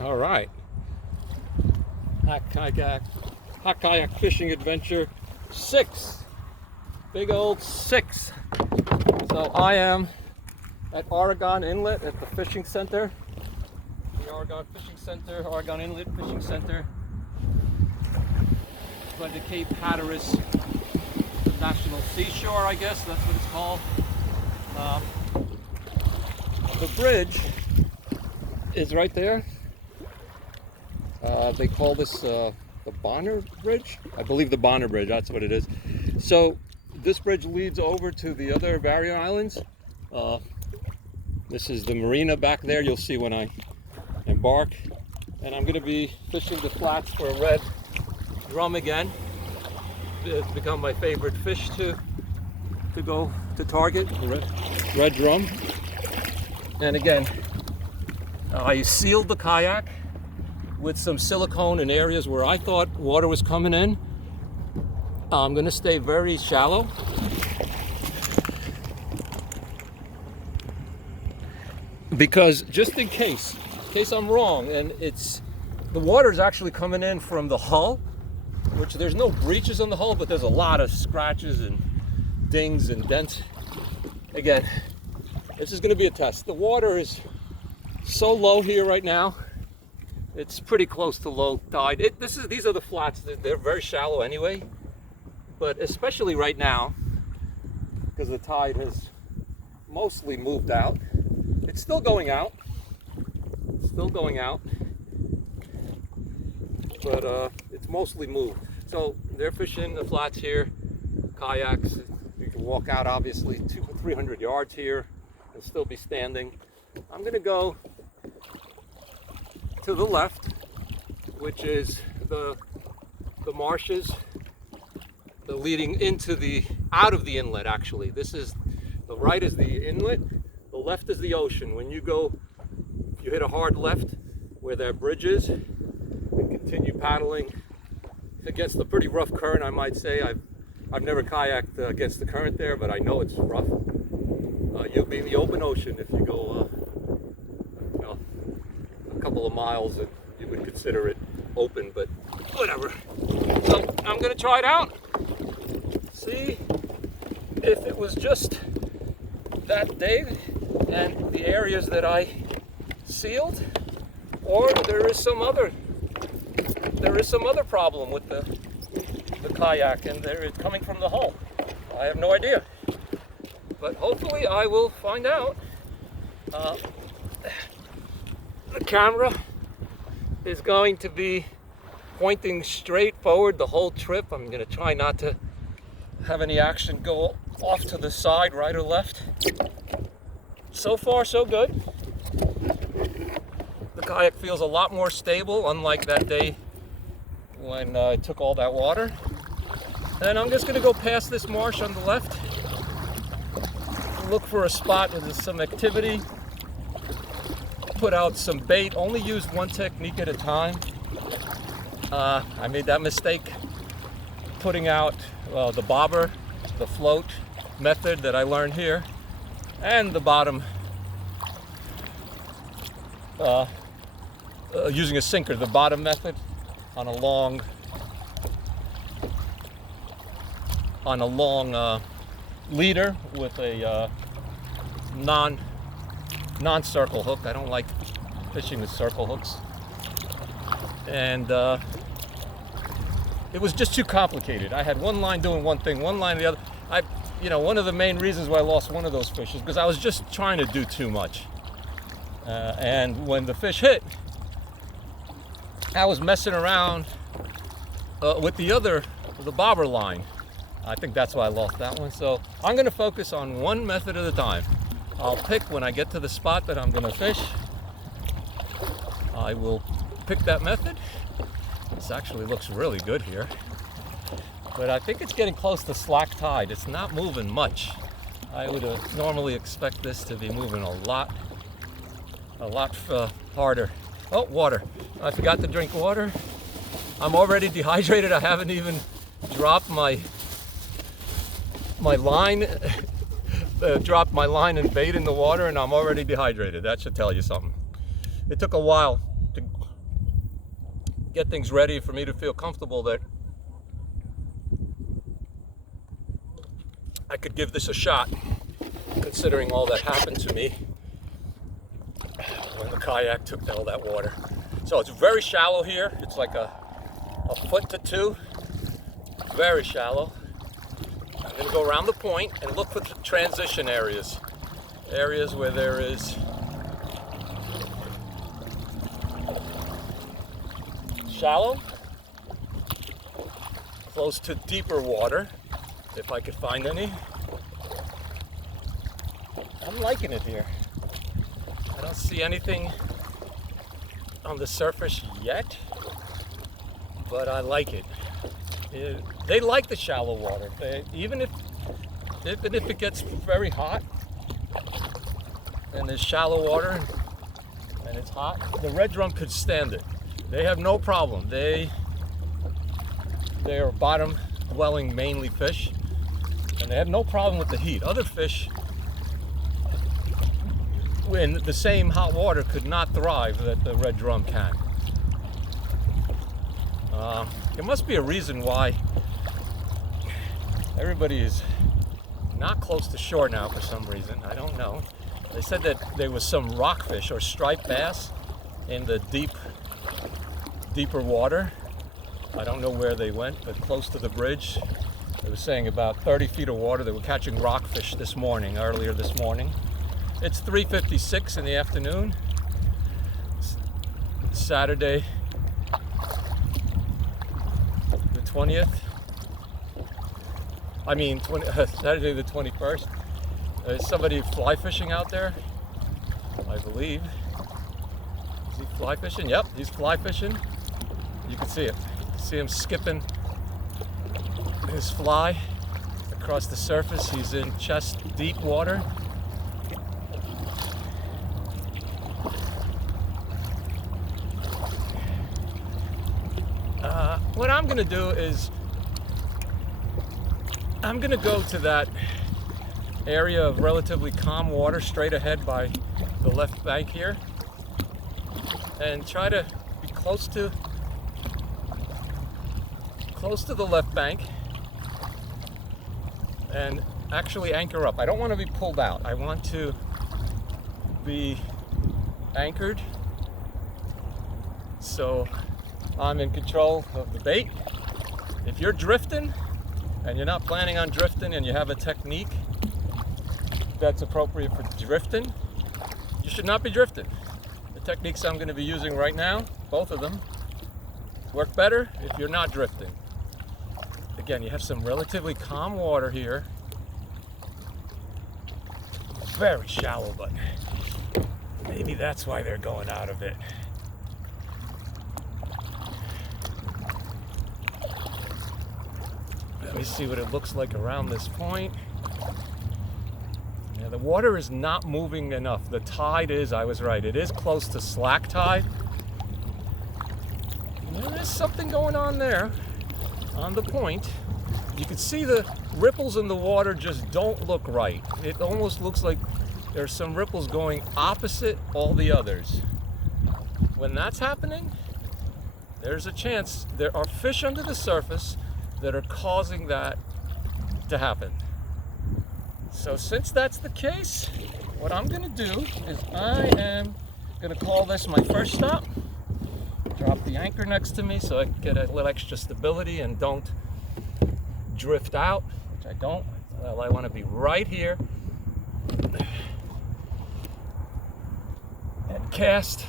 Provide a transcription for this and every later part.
All right. Hot kayak fishing adventure 6. Big old 6. So I am at Oregon Inlet at the fishing center. The Oregon Inlet Fishing Center. By the Cape Hatteras National Seashore, I guess that's what it's called. The bridge is right there. They call this the Bonner Bridge. I believe the Bonner Bridge, that's what it is. So this bridge leads over to the other barrier islands. This is the marina back there, you'll see when I embark. And I'm going to be fishing the flats for a red drum again. It's become my favorite fish to go to target, red drum. And again, I sealed the kayak with some silicone in areas where I thought water was coming in. I'm going to stay very shallow. Because just in case I'm wrong, and the water is actually coming in from the hull, which there's no breaches on the hull, but there's a lot of scratches and dings and dents. Again, this is going to be a test. The water is so low here right now. It's pretty close to low tide. These are the flats. They're very shallow anyway, but especially right now, because the tide has mostly moved out. It's still going out. But it's mostly moved. So they're fishing the flats here, kayaks. You can walk out obviously 200 or 300 yards here and still be standing. I'm going to go to the left, which is the marshes, leading out of the inlet. Actually, the right is the inlet, the left is the ocean. When you hit a hard left where that bridge is, and continue paddling against the pretty rough current, I might say. I've never kayaked against the current there, but I know it's rough. You'll be in the open ocean if you go a couple of miles, and you would consider it open, but whatever. So I'm going to try it out, see if it was just that day and the areas that I sealed, or there is some other problem with the kayak, and it's coming from the hull. I have no idea, but hopefully I will find out. The camera is going to be pointing straight forward the whole trip. I'm going to try not to have any action go off to the side, right or left. So far, so good. The kayak feels a lot more stable, unlike that day when I took all that water. And I'm just going to go past this marsh on the left, look for a spot where there's some activity, put out some bait. Only use one technique at a time. I made that mistake putting out the bobber, the float method that I learned here, and the bottom using a sinker, the bottom method on a long leader with a non-circle hook. I don't like fishing with circle hooks, and it was just too complicated. I had one line doing one thing, one line the other. One of the main reasons why I lost one of those fish is because I was just trying to do too much. And when the fish hit, I was messing around with the bobber line. I think that's why I lost that one. So I'm going to focus on one method at a time. I'll pick when I get to the spot that I'm going to fish. I will pick that method. This actually looks really good here. But I think it's getting close to slack tide. It's not moving much. I would normally expect this to be moving a lot harder. Oh, water. I forgot to drink water. I'm already dehydrated. I haven't even dropped my line, dropped my line and bait in the water, and I'm already dehydrated. That should tell you something. It took a while to get things ready for me to feel comfortable that I could give this a shot, considering all that happened to me when the kayak took all that water. So it's very shallow here. It's like a foot to 2, very shallow. I'm gonna go around the point and look for the transition areas where there is shallow, close to deeper water, if I could find any. I'm liking it here. I don't see anything on the surface yet, but I like it. They like the shallow water. Even if it gets very hot and there's shallow water and it's hot, the red drum could stand it. They have no problem. They are bottom dwelling mainly fish, and they have no problem with the heat. Other fish in the same hot water could not thrive that the red drum can. There must be a reason why everybody is not close to shore now for some reason. I don't know. They said that there was some rockfish or striped bass in the deeper water. I don't know where they went, but close to the bridge. They were saying about 30 feet of water. They were catching rockfish earlier this morning. It's 3:56 in the afternoon. Saturday the 20th. Saturday the 21st. Is somebody fly fishing out there? I believe. Is he fly fishing? Yep, he's fly fishing. You can see it. You can see him skipping his fly across the surface. He's in chest deep water. What I'm going to do is I'm going to go to that area of relatively calm water straight ahead by the left bank here and try to be close to the left bank and actually anchor up. I don't want to be pulled out. I want to be anchored so I'm in control of the bait. If you're drifting and you're not planning on drifting and you have a technique that's appropriate for drifting, you should not be drifting. The techniques I'm going to be using right now, both of them, work better if you're not drifting. Again, you have some relatively calm water here. Very shallow, but maybe that's why they're going out of it. Let me see what it looks like around this point. Yeah, the water is not moving enough. The tide is, I was right, it is close to slack tide. There is something going on there on the point. You can see the ripples in the water just don't look right. It almost looks like there's some ripples going opposite all the others. When that's happening, there's a chance there are fish under the surface that are causing that to happen. So since that's the case, what I'm gonna do is I am gonna call this my first stop. Drop the anchor next to me so I can get a little extra stability and don't drift out, which I don't. Well, I wanna be right here and cast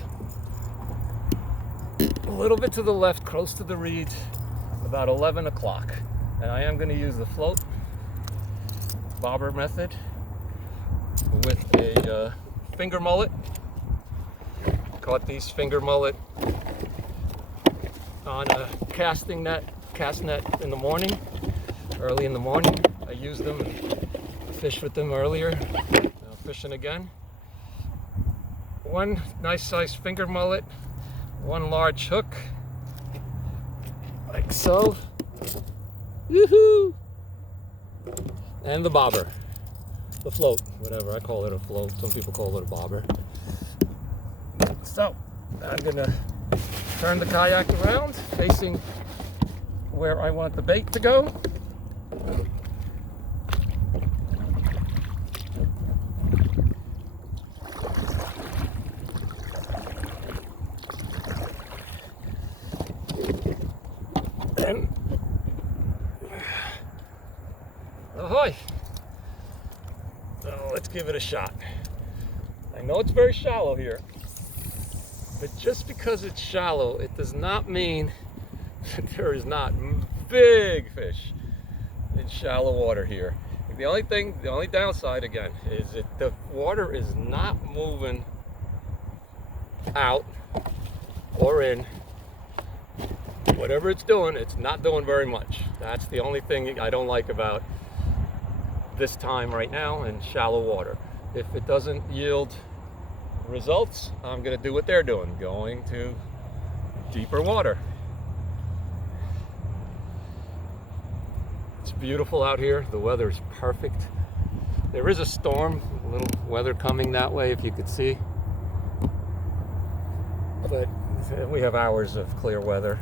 a little bit to the left, close to the reeds, about 11 o'clock. And I am going to use the float bobber method with a finger mullet. Caught these finger mullet on a cast net in the morning, early in the morning. I used them and fished with them earlier. Now fishing again. One nice sized finger mullet, one large hook, like so. Woohoo! And the bobber, the float, whatever. I call it a float. Some people call it a bobber. So I'm gonna Turn the kayak around, facing where I want the bait to go. And ahoy! So let's give it a shot. I know it's very shallow here, but just because it's shallow, it does not mean that there is not big fish in shallow water here. The only downside again is that the water is not moving out or in. Whatever it's doing, it's not doing very much. That's the only thing I don't like about this time right now in shallow water. If it doesn't yield results, I'm going to do what they're doing, going to deeper water. It's beautiful out here. The weather is perfect. There is a storm, a little weather coming that way if you could see. But we have hours of clear weather.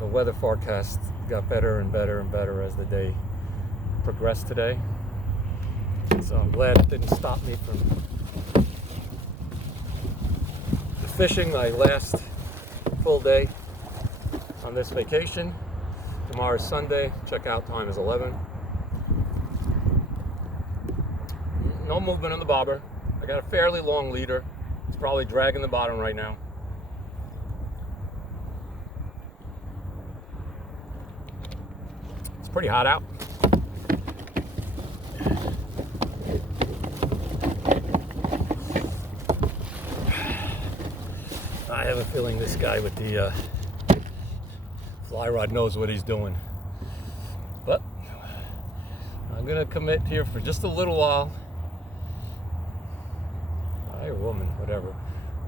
The weather forecast got better and better and better as the day progressed today. So I'm glad it didn't stop me from fishing my last full day on this vacation. Tomorrow's Sunday, checkout time is 11. No movement on the bobber. I got a fairly long leader. It's probably dragging the bottom right now. It's pretty hot out. I have a feeling this guy with the fly rod knows what he's doing. But I'm gonna commit here for just a little while. Guy or woman, whatever.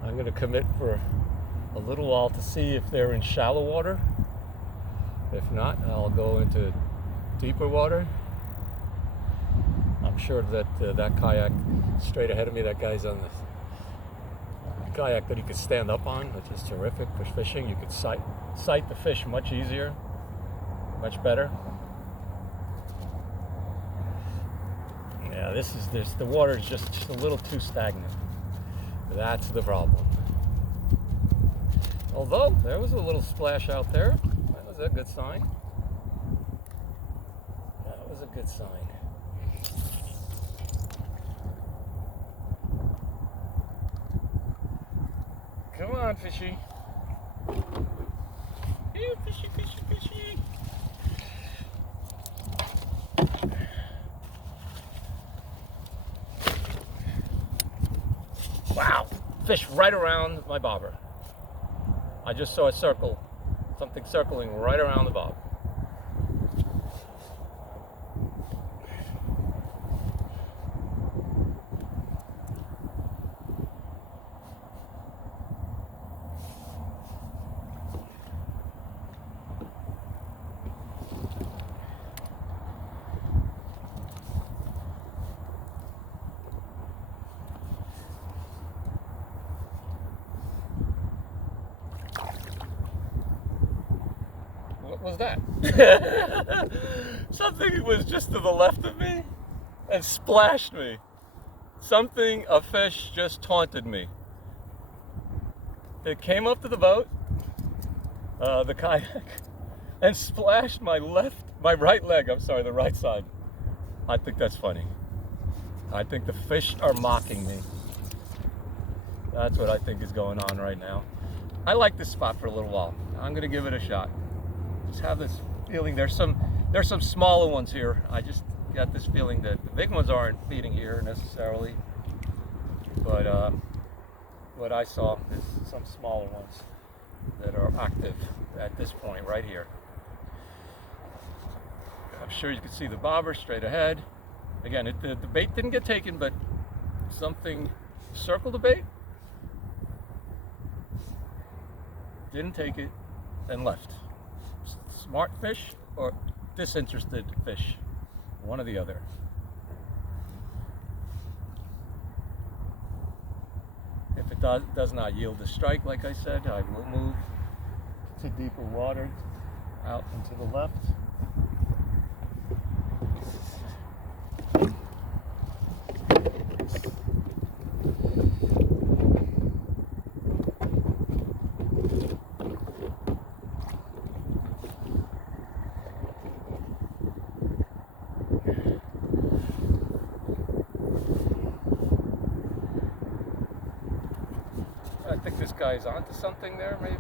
I'm gonna commit for a little while to see if they're in shallow water. If not, I'll go into deeper water. I'm sure that that kayak straight ahead of me, that guy's on the kayak that he could stand up on, which is terrific for fishing. You could sight the fish much easier, much better. Yeah, the water is just a little too stagnant. That's the problem. Although there was a little splash out there. That was a good sign. That was a good sign. Come on, fishy. Here, fishy, fishy, fishy. Wow, fish right around my bobber. I just saw a circle, something circling right around the bob. What was that? Something was just to the left of me and splashed me. A fish just taunted me. It came up to the boat, the kayak, and splashed my right leg, the right side. I think that's funny. I think the fish are mocking me. That's what I think is going on right now. I like this spot for a little while. I'm gonna give it a shot. Just have this feeling there's some smaller ones here. I just got this feeling that the big ones aren't feeding here necessarily, but what I saw is some smaller ones that are active at this point right here. I'm sure you can see the bobber straight ahead. Again, the bait didn't get taken, but something circled the bait, didn't take it, and left. Smart fish or disinterested fish, one or the other. If it it does not yield a strike, like I said, I will move to deeper water out and to the left. I think this guy's onto something there, maybe.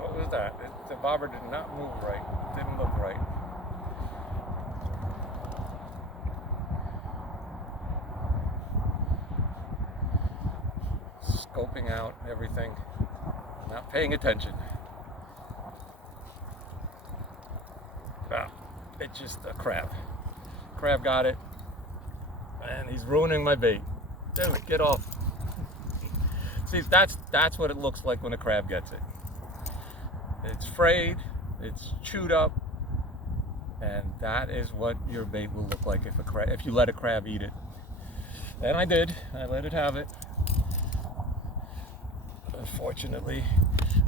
What was that? The bobber did not move right. Didn't look right. Scoping out everything. Not paying attention. Ah, it's just a crab. Crab got it. And he's ruining my bait. Dude, get off. See, that's what it looks like when a crab gets it. It's frayed, it's chewed up, and that is what your bait will look like if you let a crab eat it. And I did. I let it have it. Unfortunately,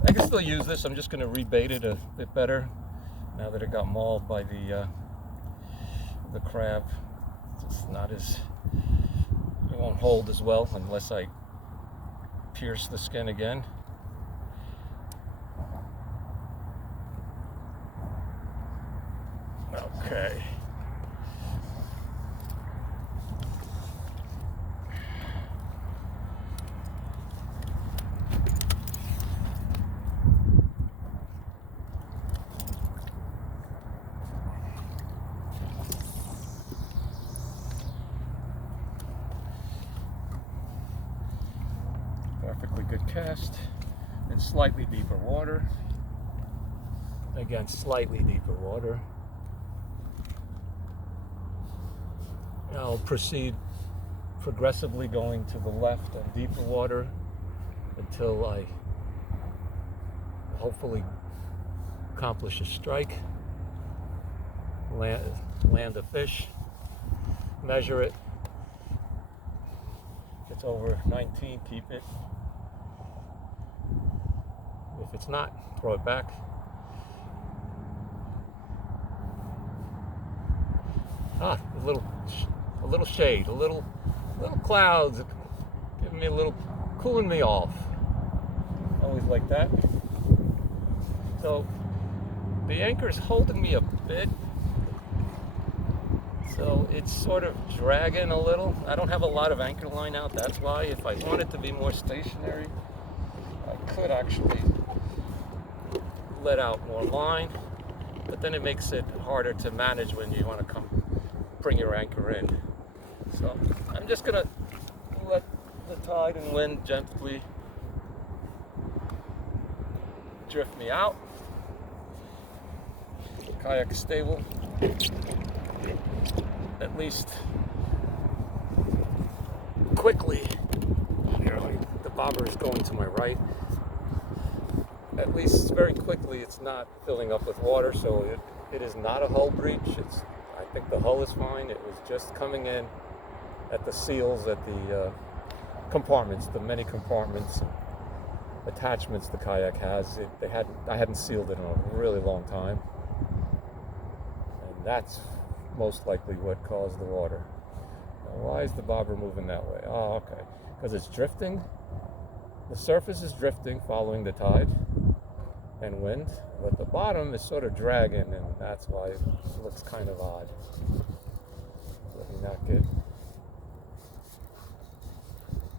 I can still use this. I'm just going to rebait it a bit better now that it got mauled by the crab. It's not as, it won't hold as well unless I pierce the skin again. Okay. Perfectly good cast in slightly deeper water. Again, slightly deeper water. I'll proceed progressively going to the left and deeper water until I hopefully accomplish a strike, land a fish, measure it. If it's over 19, keep it. If it's not, throw it back. Ah, a little shade, a little clouds, giving me a little, cooling me off. Always like that. So the anchor's holding me a bit, so it's sort of dragging a little. I don't have a lot of anchor line out. That's why, if I want it to be more stationary, I could actually let out more line, but then it makes it harder to manage when you want to come bring your anchor in. So I'm just gonna let the tide and wind gently drift me out. The kayak stable, at least quickly. The bobber is going to my right. At least very quickly, it's not filling up with water, so it is not a hull breach. I think the hull is fine. It was just coming in at the seals, at the compartments, the many compartments, attachments the kayak has. I hadn't sealed it in a really long time, and that's most likely what caused the water. Now, why is the bobber moving that way? Oh, okay, because it's drifting. The surface is drifting following the tide and wind, but the bottom is sort of dragging, and that's why it looks kind of odd. Let me not get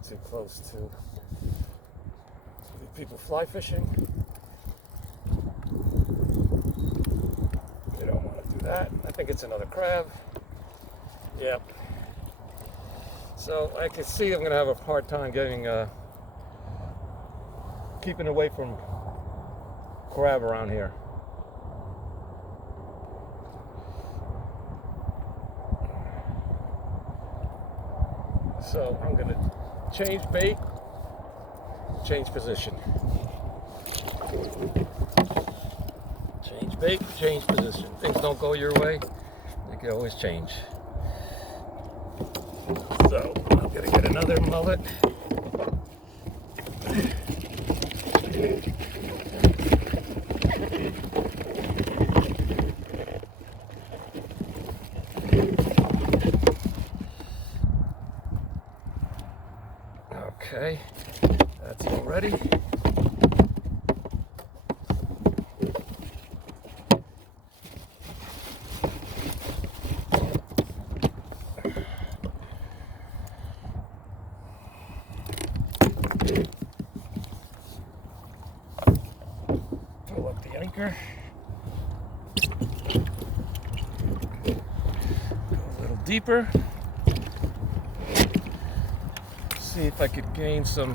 too close to people fly fishing. You don't want to do that. I think it's another crab. Yep. So I can see I'm going to have a hard time getting keeping away from crab around here. So I'm gonna change bait, change position. Change bait, change position. Things don't go your way, they can always change. So I'm gonna get another mullet. Okay, that's all ready. Pull up the anchor. Go a little deeper. See if I could gain some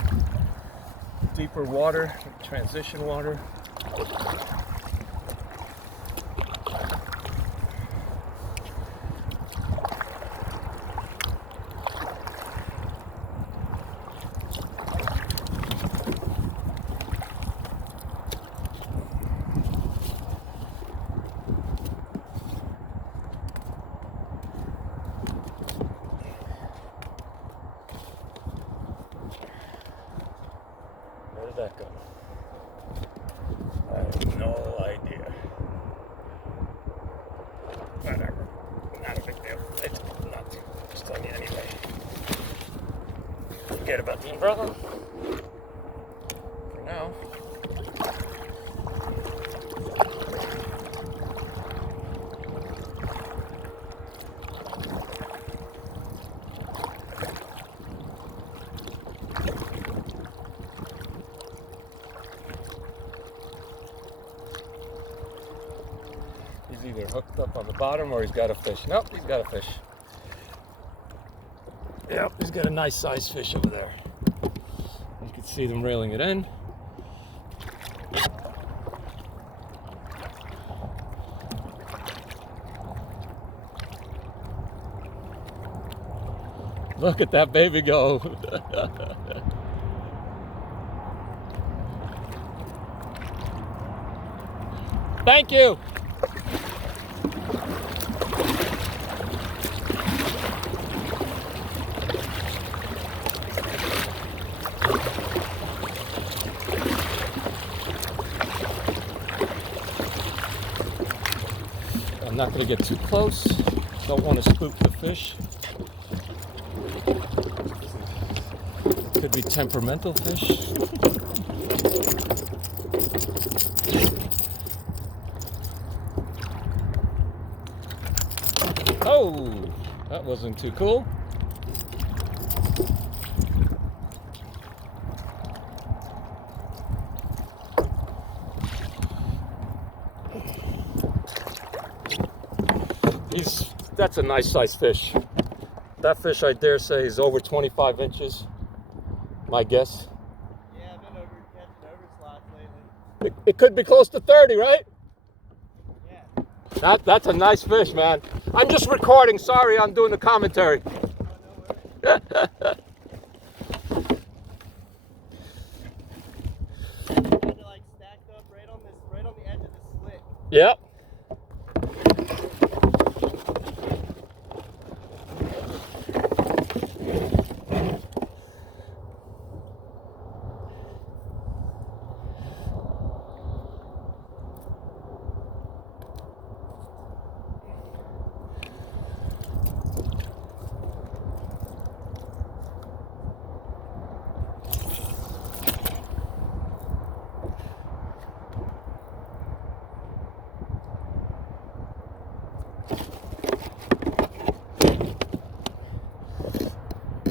deeper water, transition water. Where did that go? I have no idea. Whatever. Not a big deal. It's not too funny anyway. Forget about the umbrella. For now. He's either hooked up on the bottom or he's got a fish. Nope, he's got a fish. Yep, he's got a nice sized fish over there. You can see them railing it in. Look at that baby go. Thank you. I'm not going to get too close. Don't want to spook the fish. Could be temperamental fish. Oh, that wasn't too cool. That's a nice sized fish. That fish, I dare say, is over 25 inches. My guess. Yeah, I've been catching over slots lately. It could be close to 30, right? Yeah. That's a nice fish, man. I'm just recording. Sorry, I'm doing the commentary. Oh, no worries. Kind of like stacked up right on the edge of the slit. Yep.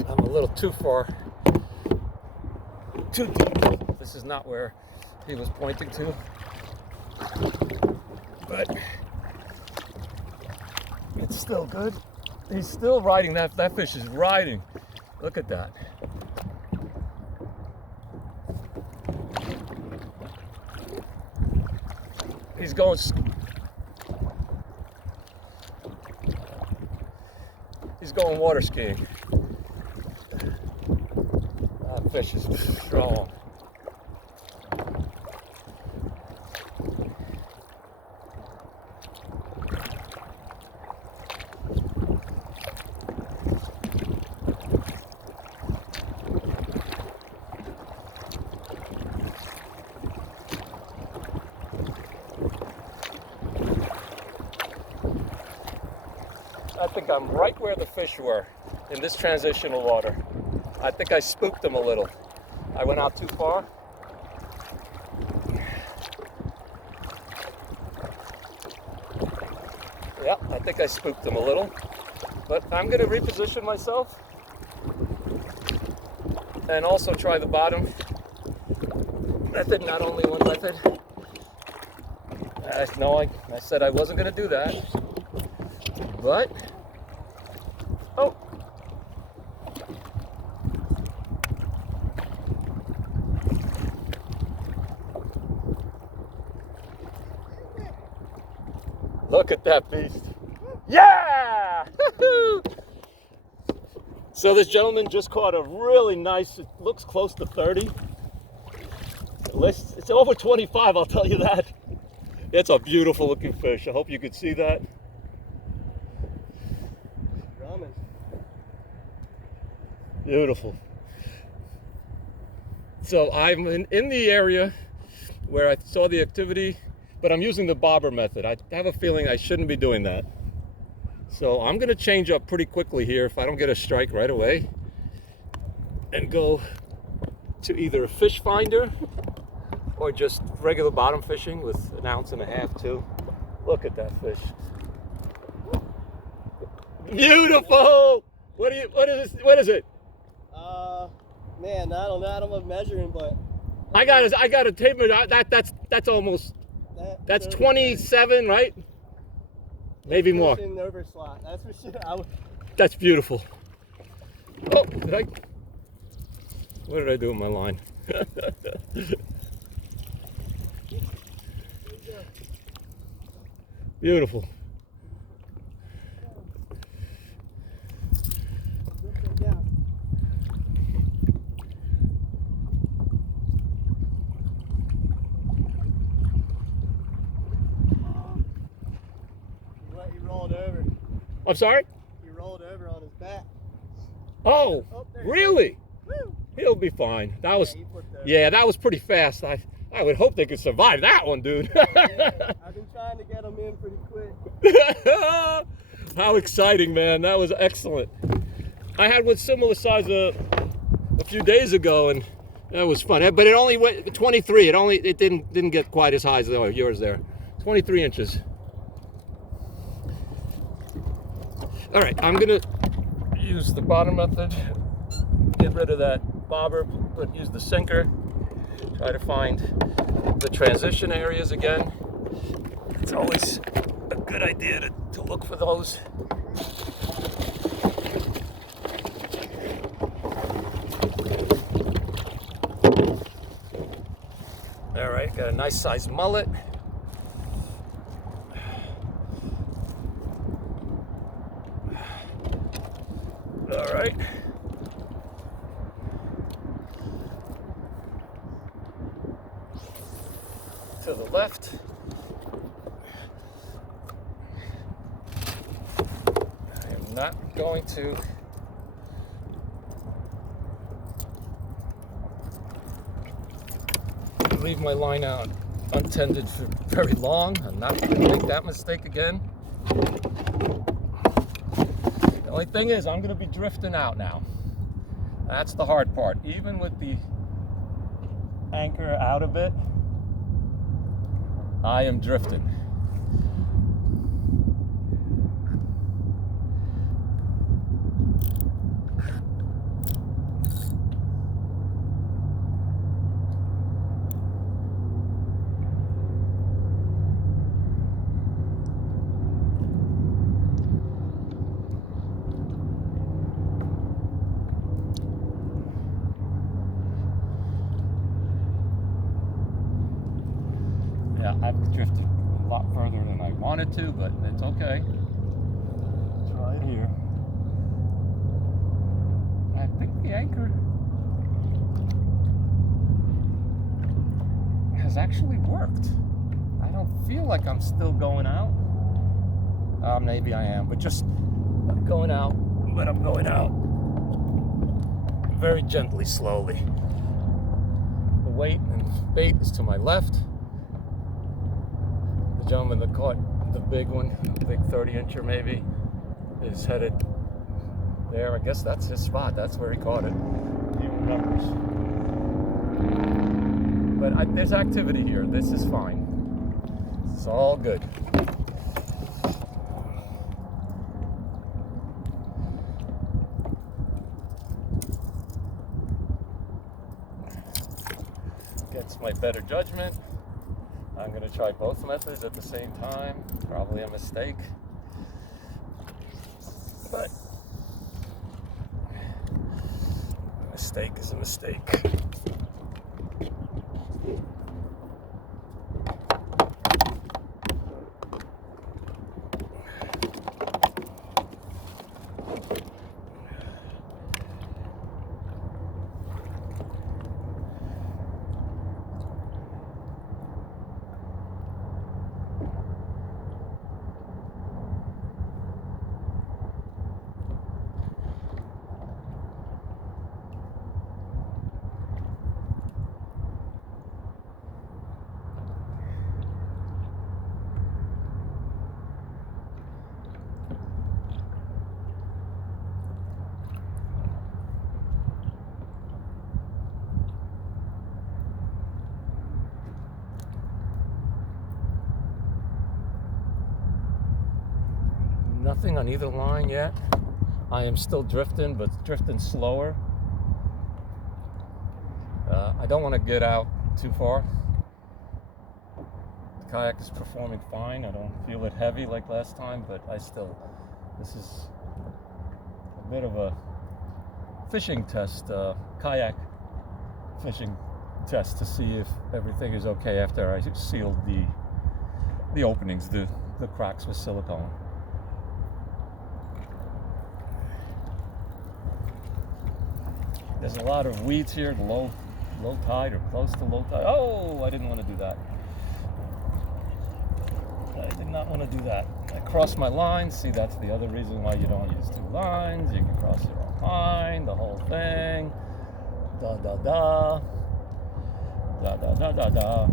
I'm a little too far, too deep. This is not where he was pointing to, but it's still good. He's still riding that fish is riding. Look at that. He's going. He's going water skiing. That fish is strong. I think I'm right where the fish were in this transitional water. I think I spooked them a little. I went out too far. Yeah, I think I spooked them a little. But I'm going to reposition myself and also try the bottom method, not only one method. No, I said I wasn't going to do that. But, oh. Look at that beast. Yeah! So this gentleman just caught a really nice, it looks close to 30. It's over 25, I'll tell you that. It's a beautiful looking fish. I hope you could see that. Beautiful. So I'm in the area where I saw the activity, but I'm using the bobber method. I have a feeling I shouldn't be doing that. So I'm going to change up pretty quickly here if I don't get a strike right away and go to either a fish finder or just regular bottom fishing with 1.5 ounces too. Look at that fish. Beautiful! What is it? Man, I don't know. I don't know measuring, but I got a tape measure. That's almost that's 27, right? Maybe more. Over slot. That's for sure. That's beautiful. Oh, what did I do with my line? Beautiful. He rolled over. I'm sorry? He rolled over on his back. Oh, really? Woo. He'll be fine. That was, yeah, that was pretty fast. I would hope they could survive that one, dude. Yeah, I've been trying to get them in pretty quick. How exciting, man. That was excellent. I had one similar size a few days ago, and that was fun. But it only went 23. It didn't get quite as high as yours there. 23 inches. All right, I'm gonna use the bottom method. Get rid of that bobber, but use the sinker. Try to find the transition areas again. It's always a good idea to look for those. All right, got a nice sized mullet. All right. To the left. I am not going to leave my line out untended for very long. I'm not going to make that mistake again. The only thing is, I'm going to be drifting out now. That's the hard part. Even with the anchor out a bit, I am drifting. Yeah, I've drifted a lot further than I wanted to, but it's okay. Try it here. I think the anchor has actually worked. I don't feel like I'm still going out. Maybe I am, but just going out, but I'm going out very gently, slowly. The weight and bait is to my left. The gentleman that caught the big one, the big 30-incher maybe, is headed there. I guess that's his spot. That's where he caught it. He remembers. But there's activity here. This is fine. It's all good. Against my better judgment, I'm going to try both methods at the same time. Probably a mistake. But a mistake is a mistake. Nothing on either line yet. I am still drifting, but drifting slower. I don't want to get out too far. The kayak is performing fine. I don't feel it heavy like last time, but this is a bit of a fishing test, kayak fishing test to see if everything is okay after I sealed the openings, the cracks with silicone. There's a lot of weeds here, low tide or close to low tide. Oh, I didn't want to do that. I did not want to do that. I crossed my line. See, that's the other reason why you don't use two lines. You can cross your own line, the whole thing. Da da da. Da da da da da.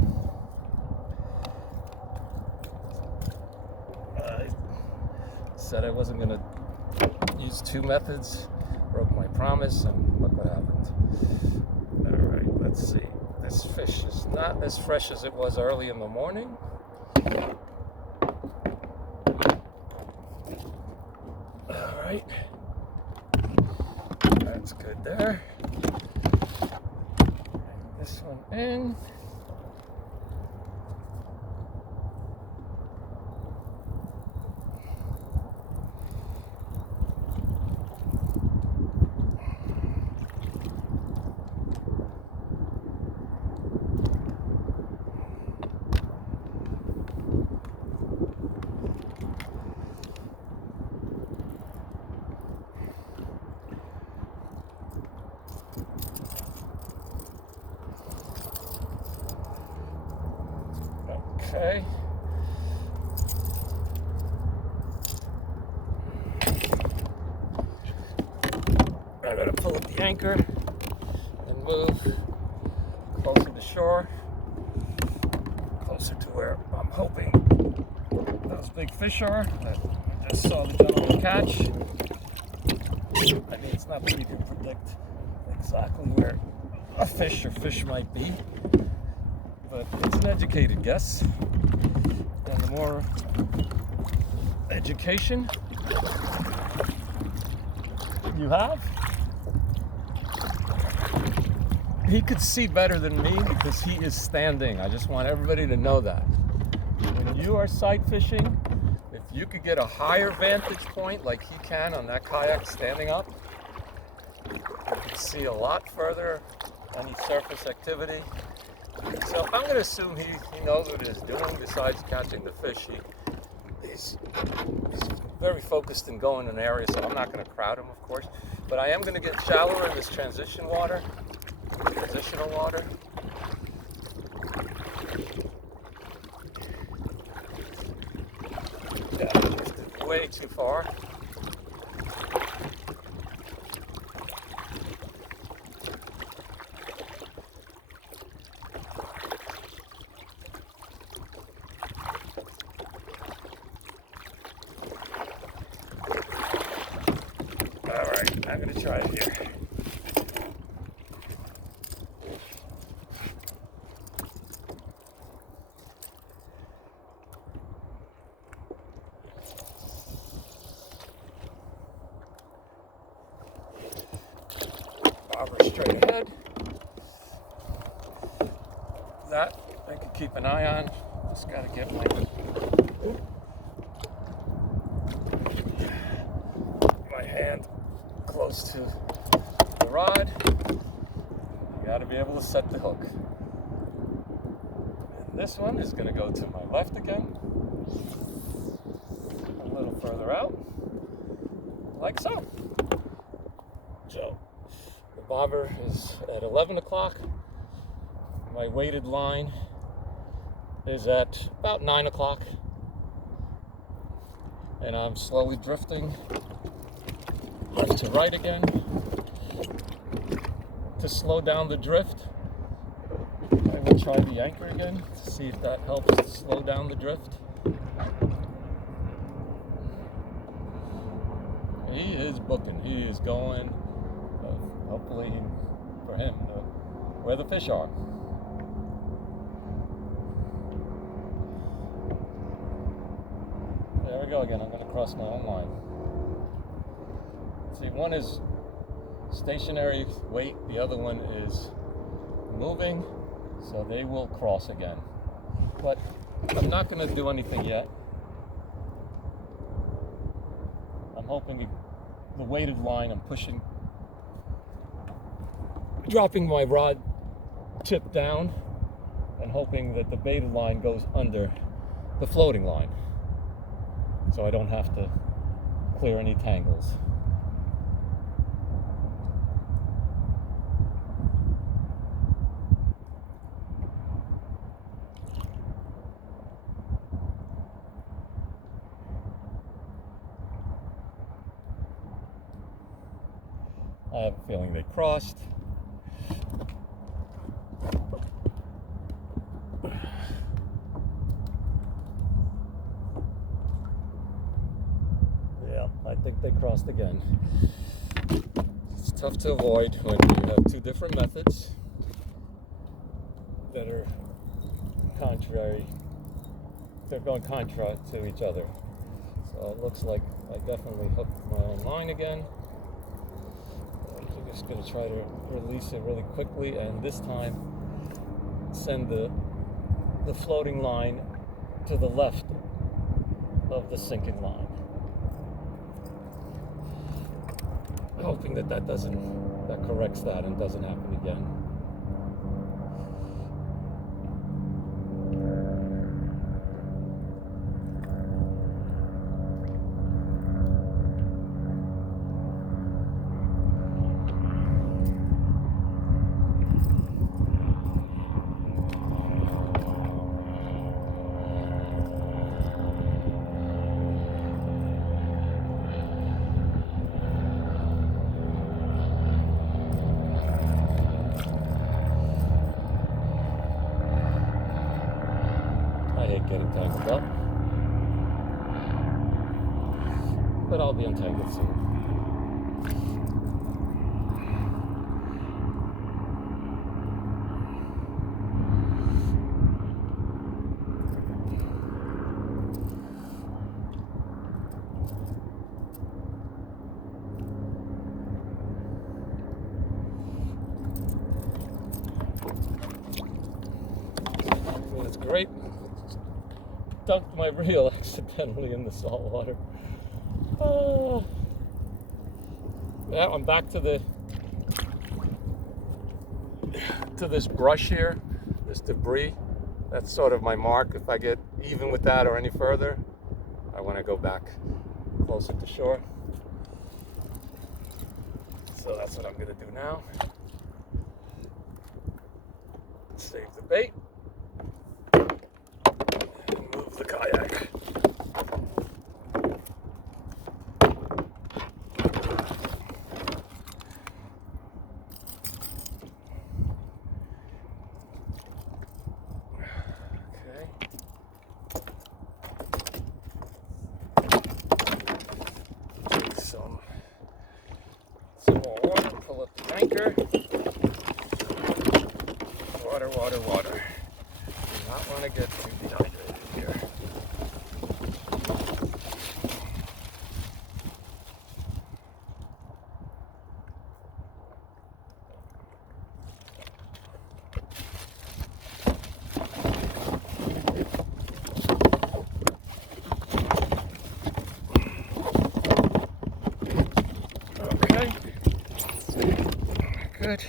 I said I wasn't going to use two methods. Broke my promise, and look what happened. All right, let's see. This fish is not as fresh as it was early in the morning. All right, that's good there. Bring this one in. Okay. I gotta pull up the anchor and move closer to shore, closer to where I'm hoping those big fish are that I just saw the gentleman catch. I mean, it's not that you can predict exactly where a fish or fish might be, but it's an educated guess. And the more education you have, he could see better than me because he is standing. I just want everybody to know that. When you are sight fishing, if you could get a higher vantage point like he can on that kayak standing up, you can see a lot further any surface activity. So I'm going to assume he knows what he's doing besides catching the fish. He's very focused in going in an area, so I'm not going to crowd him, of course. But I am going to get shallower in this transitional water. Yeah, I drifted way too far. Alright, I'm going to try it here. Bobber straight ahead. That I could keep an eye on. Just got to get my hand close to the rod. You got to be able to set the hook. And this one is going to go to my left again. A little further out. Like so. So the bobber is at 11 o'clock. My weighted line is at about 9 o'clock. And I'm slowly drifting left to right again. To slow down the drift, I will try the anchor again to see if that helps to slow down the drift. He is booking, he is going, hopefully for him, where the fish are. There we go again, I'm going to cross my own line. See, one is stationary weight, the other one is moving, so they will cross again. But I'm not going to do anything yet. I'm hoping the weighted line, I'm pushing, dropping my rod tip down and hoping that the baited line goes under the floating line so I don't have to clear any tangles. I have a feeling they crossed. Yeah, I think they crossed again. It's tough to avoid when you have two different methods that are contrary. They're going contra to each other. So it looks like I definitely hooked my own line again. I'm just going to try to release it really quickly, and this time send the floating line to the left of the sinking line. Hoping that corrects that and doesn't happen again. I hate getting tangled up, but I'll be untangled soon. That's great. Dunked my reel accidentally in the salt water. Yeah, I'm back to this brush here. this debris. That's sort of my mark. If I get even with that or any further, I want to go back closer to shore. So that's what I'm going to do now. Save the bait and move the kayak. Some more water, pull up the anchor. Water, water, water. Do not want to get too dehydrated here. Okay. Good.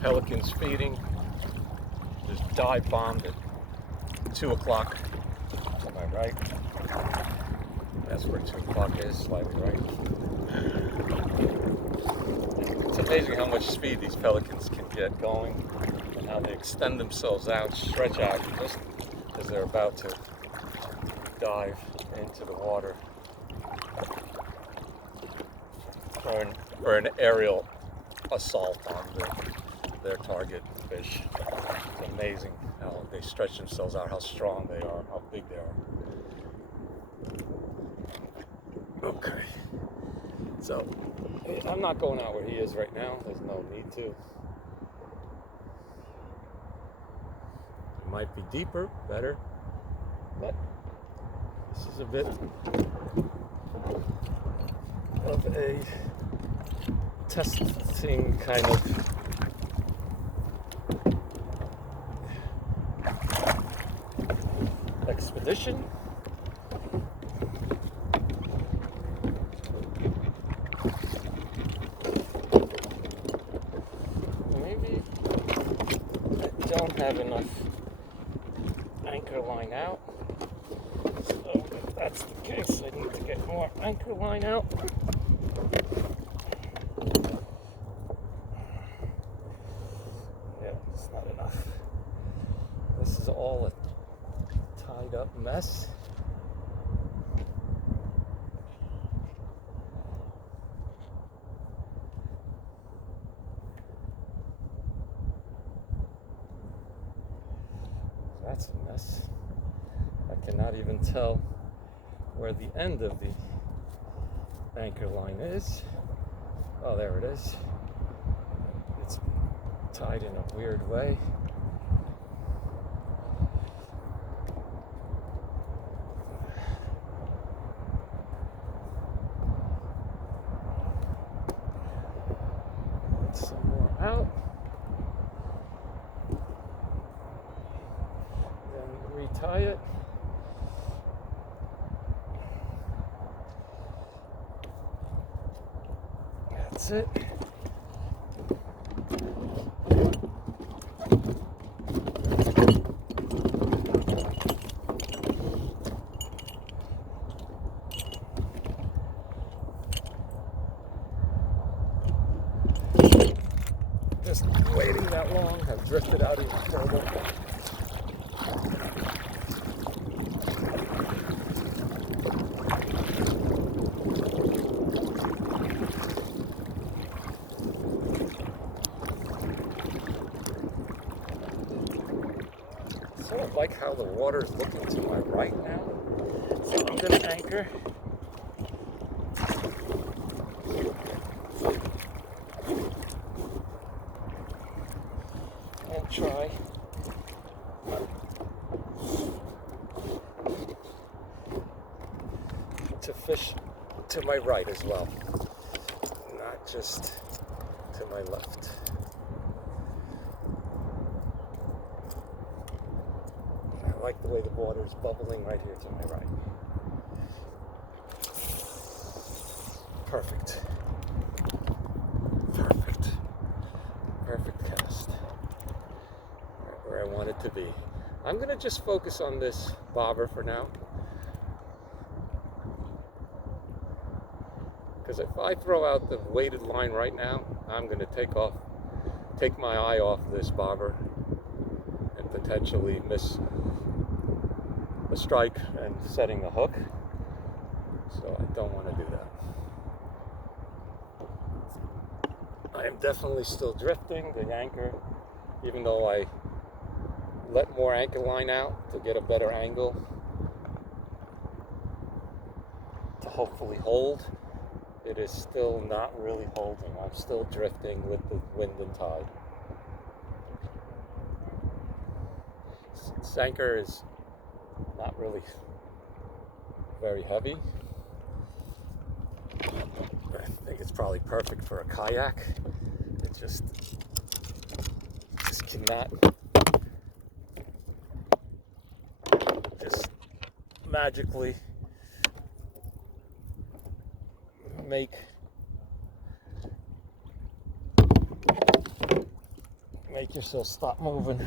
Pelicans feeding. Just dive bombed at 2 o'clock to my right. That's where 2 o'clock is, slightly right. It's amazing how much speed these pelicans can get going and how they extend themselves out, stretch out just as they're about to dive into the water for an aerial assault on their target fish. It's amazing how they stretch themselves out, how strong they are, how big they are. Okay, so I'm not going out where he is right now. There's no need to. It might be deeper, better, but this is a bit of a testing kind of expedition. Maybe I don't have enough anchor line out. So if that's the case, I need to get more anchor line out. Yeah, it's not enough. This is all a tied up mess. That's a mess. I cannot even tell where the end of the anchor line is. Oh, there it is. It's tied in a weird way. Get some more out. Then retie it. That's it. Just waiting that long, I've drifted out even further. Sort of like how the water's looking to my right now. So I'm going to anchor. And try to fish to my right as well, not just to my left. I like the way the water is bubbling right here to my right. Perfect. Perfect. Perfect cast. Right where I want it to be. I'm going to just focus on this bobber for now. Because if I throw out the weighted line right now, I'm going to take my eye off this bobber and potentially miss a strike and setting a hook. So I don't want to do that. I am definitely still drifting the anchor, even though I let more anchor line out to get a better angle to hopefully hold. It is still not really holding. I'm still drifting with the wind and tide. This anchor is not really very heavy. I think it's probably perfect for a kayak. It just cannot just magically make yourself stop moving.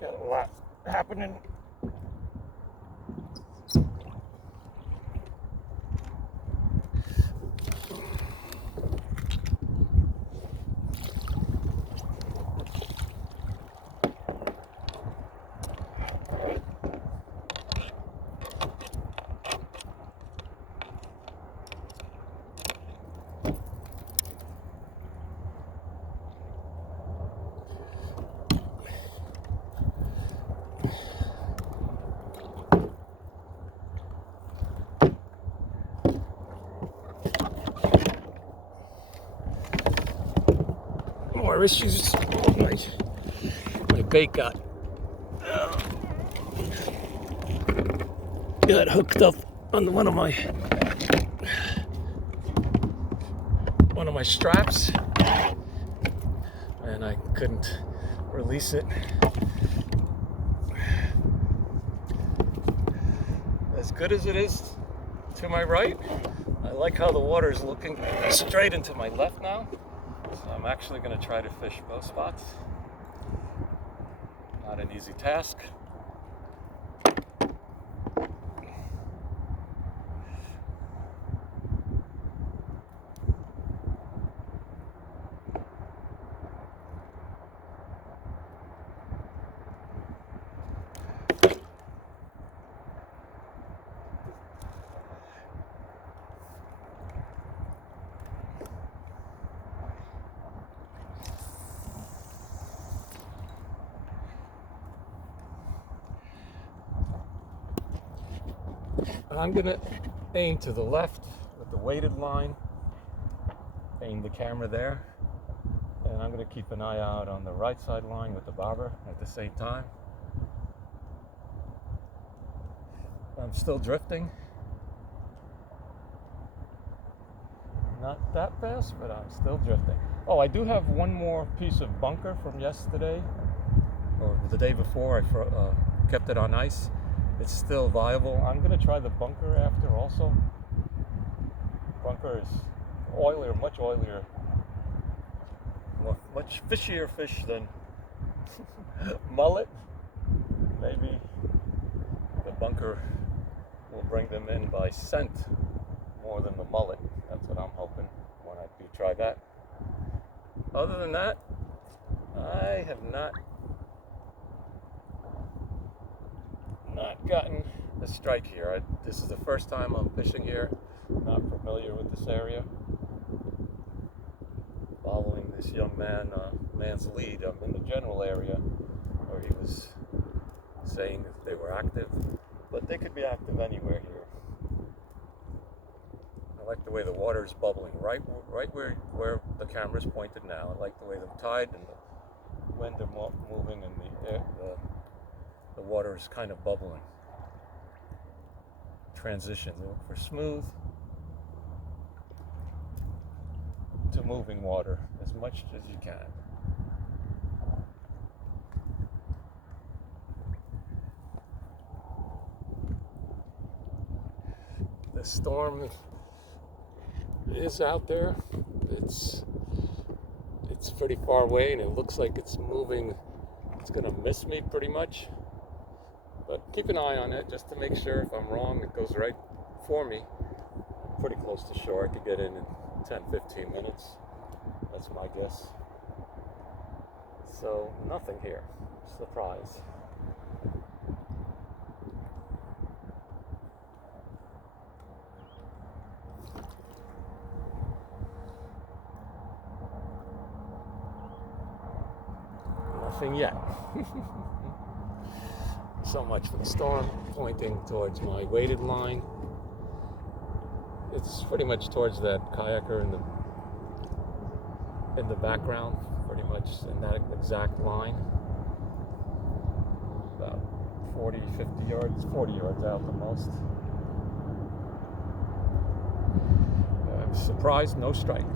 Got a lot happening. More issues. My bait got hooked up on one of my straps, and I couldn't release it. As good as it is to my right, I like how the water is looking straight into my left now. So I'm actually going to try to fish both spots. Not an easy task. I'm going to aim to the left with the weighted line, aim the camera there, I'm going to keep an eye out on the right side line with the bobber at the same time. I'm still drifting. Not that fast, but I'm still drifting. Oh, I do have one more piece of bunker from yesterday, or the day before. I kept it on ice. It's still viable. I'm going to try the bunker after also. Bunker is oilier, much oilier, much fishier fish than mullet. Maybe the bunker will bring them in by scent more than the mullet. That's what I'm hoping when I do try that. Other than that, I have not gotten a strike here. This is the first time I'm fishing here. Not familiar with this area. Following this young man's lead. I'm in the general area where he was saying that they were active, but they could be active anywhere here. I like the way the water is bubbling right where the camera is pointed now. I like the way the tide and the wind are moving, and the water is kind of bubbling. Transition. Look for smooth to moving water as much as you can. The storm is out there. It's pretty far away, and it looks like it's moving. It's gonna miss me pretty much, but keep an eye on it just to make sure. If I'm wrong, it goes right for me. Pretty close to shore. I could get in 10-15 minutes. That's my guess. So nothing here. Surprise. Nothing yet. So much for the storm, pointing towards my weighted line. It's pretty much towards that kayaker in the background, pretty much in that exact line. About 40 yards out the most. I'm surprised, no strike.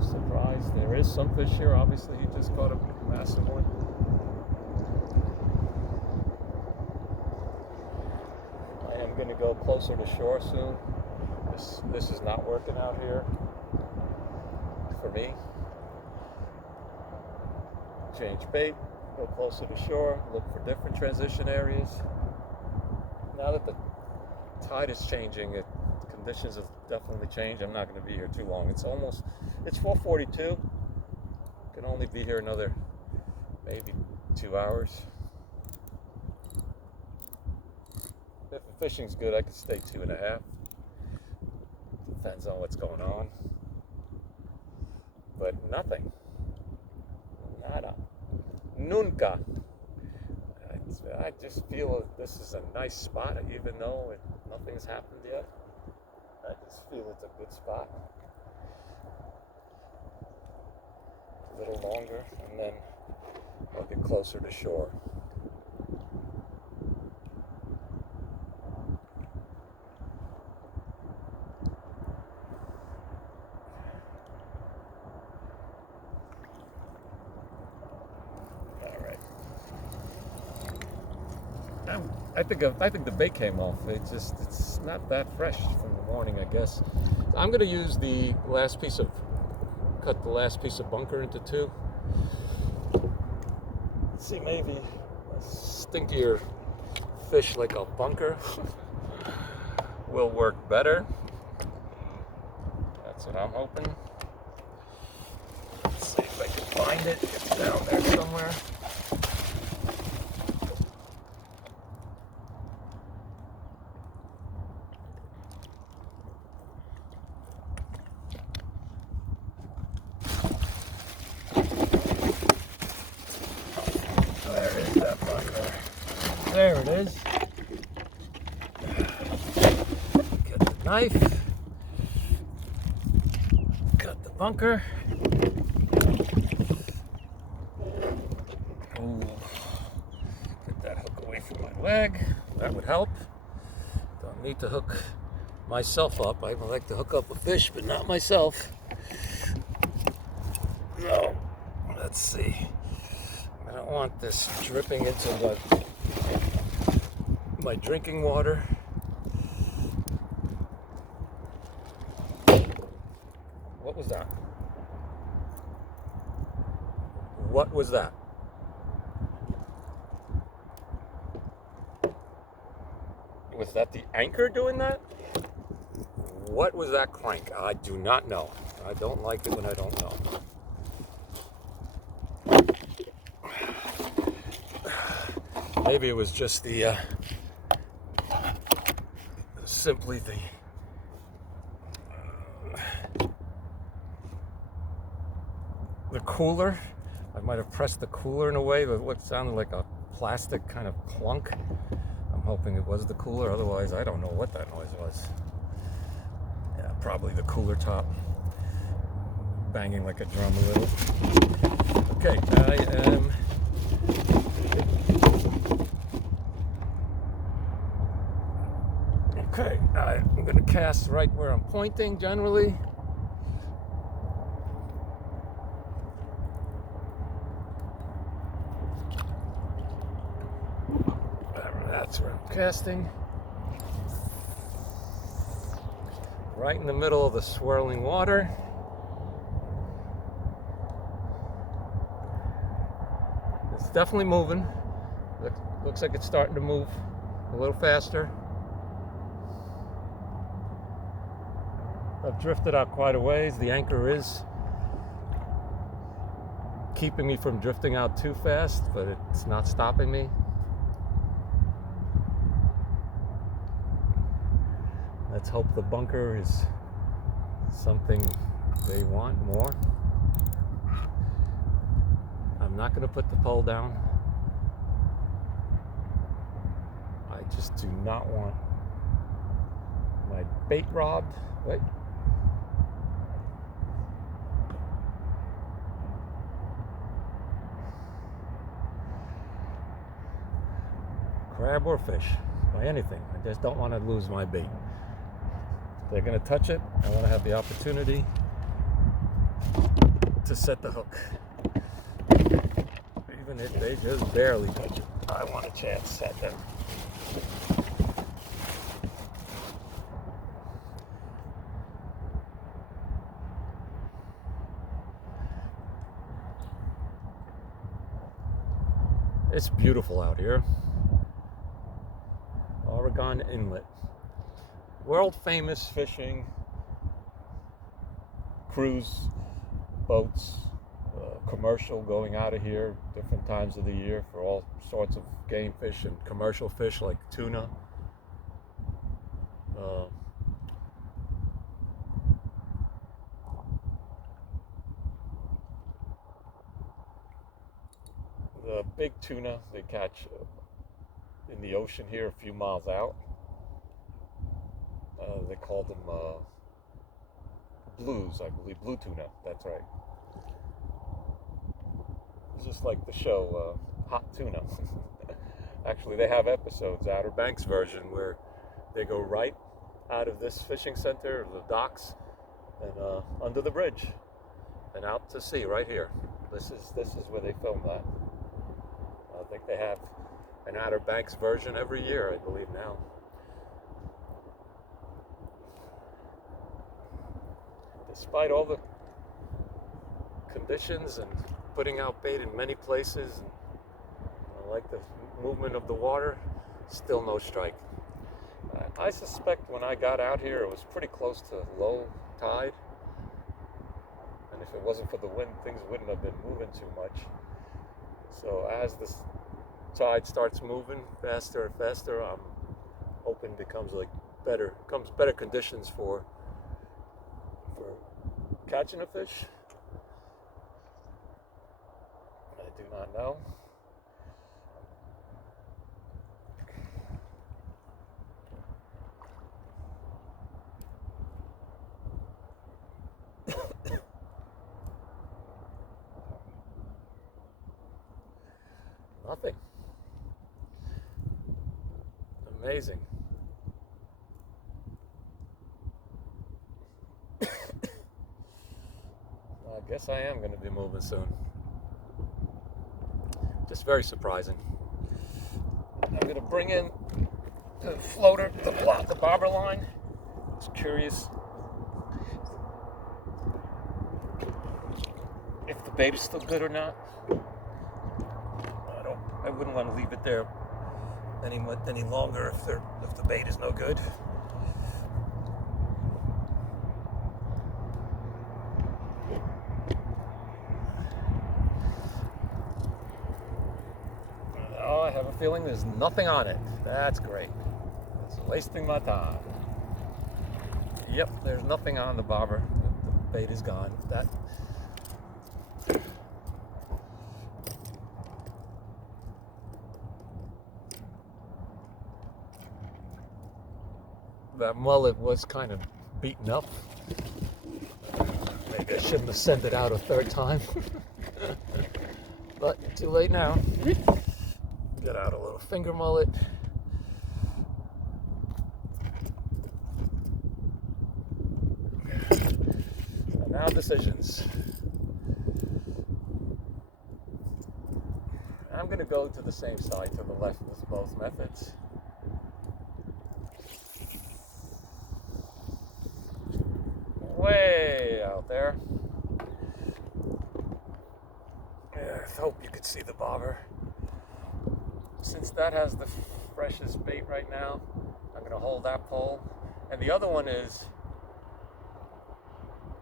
Surprised, there is some fish here. Obviously, he just caught a massive one. I am going to go closer to shore soon. This is not working out here for me. Change bait, go closer to shore, look for different transition areas. Now that the tide is changing, conditions have definitely changed. I'm not going to be here too long. It's 4:42. Can only be here another maybe 2 hours. If the fishing's good, I could stay 2.5. Depends on what's going on. But nothing. Nada. Nunca. I just feel this is a nice spot, even though nothing's happened yet. I just feel it's a good spot. A little longer, and then I'll get closer to shore. I think the bait came off. It's not that fresh from the morning, I guess. I'm gonna use cut the last piece of bunker into two. See, maybe a stinkier fish like a bunker will work better. That's what I'm hoping. Let's see if I can find it. It's down there somewhere. There it is. Get the knife. Cut the bunker. leg. That would help. Don't need to hook myself up. I would like to hook up a fish, but not myself. So, let's see. I don't want this dripping into my drinking water. What was that? What was that? Was that the anchor doing that? What was that crank? I do not know. I don't like it when I don't know. Maybe it was just the simply the cooler. I might have pressed the cooler in a way that what sounded like a plastic kind of clunk. I'm hoping it was the cooler, otherwise I don't know what that noise was. Yeah, probably the cooler top banging like a drum a little. Okay, I am okay, I'm going to cast right where I'm pointing generally. That's where I'm casting. Right in the middle of the swirling water. It's definitely moving. Looks like it's starting to move a little faster. I've drifted out quite a ways. The anchor is keeping me from drifting out too fast, but it's not stopping me. Let's hope the bunker is something they want more. I'm not going to put the pole down. I just do not want my bait robbed. Wait. Crab or fish, by anything. I just don't want to lose my bait. If they're going to touch it, I want to have the opportunity to set the hook. Even if they just barely touch it, I want a chance at them. It's beautiful out here. Oregon Inlet. World famous fishing, cruise boats, commercial going out of here different times of the year for all sorts of game fish and commercial fish like tuna. The big tuna they catch in the ocean here a few miles out. They call them blues, I believe, blue tuna, that's right. It's just like the show Hot Tuna. Actually, they have episodes, Outer Banks version, where they go right out of this fishing center, the docks, and under the bridge, and out to sea right here. This is where they film that. I think they have an Outer Banks version every year, I believe now. Despite all the conditions and putting out bait in many places, and I like the movement of the water, still no strike. I suspect when I got out here it was pretty close to low tide, and if it wasn't for the wind, things wouldn't have been moving too much. So as this tide starts moving faster and faster, I'm hoping becomes better conditions for catching a fish. I do not know. Nothing. Amazing. I guess I am going to be moving soon. Just very surprising. I'm going to bring in the floater, the bobber line. Just curious if the bait is still good or not. I wouldn't want to leave it there any longer if the bait is no good. Oh, I have a feeling there's nothing on it. That's great. It's wasting my time. Yep, there's nothing on the bobber. The bait is gone. That mullet was kind of beaten up. Maybe I shouldn't have sent it out a third time. But too late now. Get out a little finger mullet. And now decisions. I'm going to go to the same side to the left with both methods. Way out there. Yeah, I hope you could see the bobber. Since that has the freshest bait right now, I'm going to hold that pole. And the other one is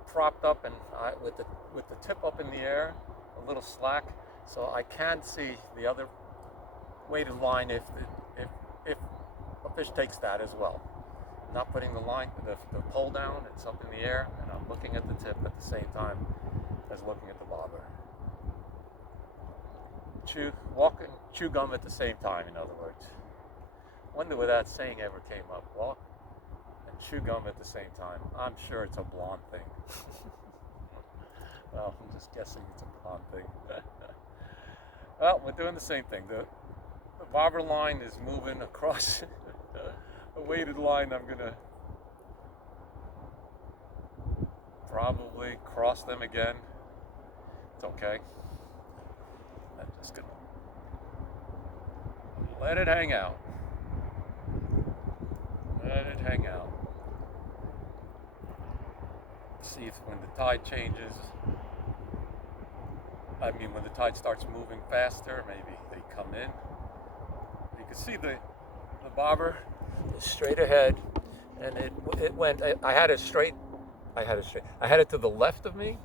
propped up and with the tip up in the air, a little slack, so I can't see the other weighted line if a fish takes that as well. I'm not putting the pole down, it's up in the air, and I'm looking at the tip at the same time as looking at the bobber. Walk and chew gum at the same time, in other words. Wonder where that saying ever came up. Walk and chew gum at the same time. I'm sure it's a blonde thing. Well, I'm just guessing it's a blonde thing. Well, we're doing the same thing. The bobber line is moving across a weighted line. I'm gonna probably cross them again. It's okay. I'm just gonna let it hang out. Let it hang out. See if when the tide changes, when the tide starts moving faster, maybe they come in. You can see the bobber is straight ahead, and it went. I had it straight. I had it to the left of me,